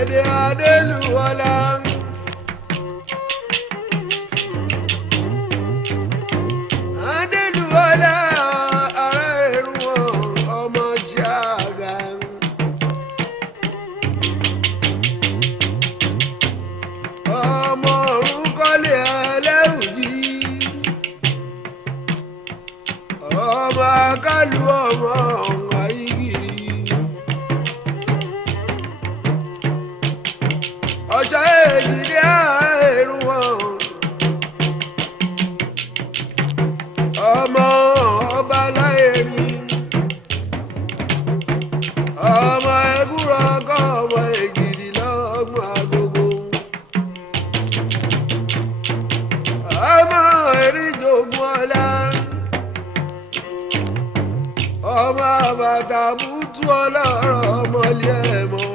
Àbẹ̀dẹ̀ Adélùwọlá. Adélùwọlá ará Èrúwọ̀n ọmọ Ṣàgà. Ọmọ Òrúnkọ́lé Ẹlẹ́wùjí. Ọmọ Akálù ọmọ Ayígìrì. Ọ̀ṣọ́ èjìdí Èrúwọ̀n. Ọmọ ọba láyérí. Ọmọ ẹ̀gúrọ̀ ọkọ ọmọ èjìdí lọ́gbọ̀n agogo. Ọmọ Eríjògùn ọlá. Ọmọ àbàtà bútú ọlọ́rọ̀ ọmọlé ẹ̀mọ́.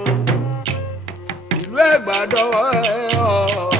Ìlú Ẹ̀gbá dọ́wọ́ ẹ̀ ọ́.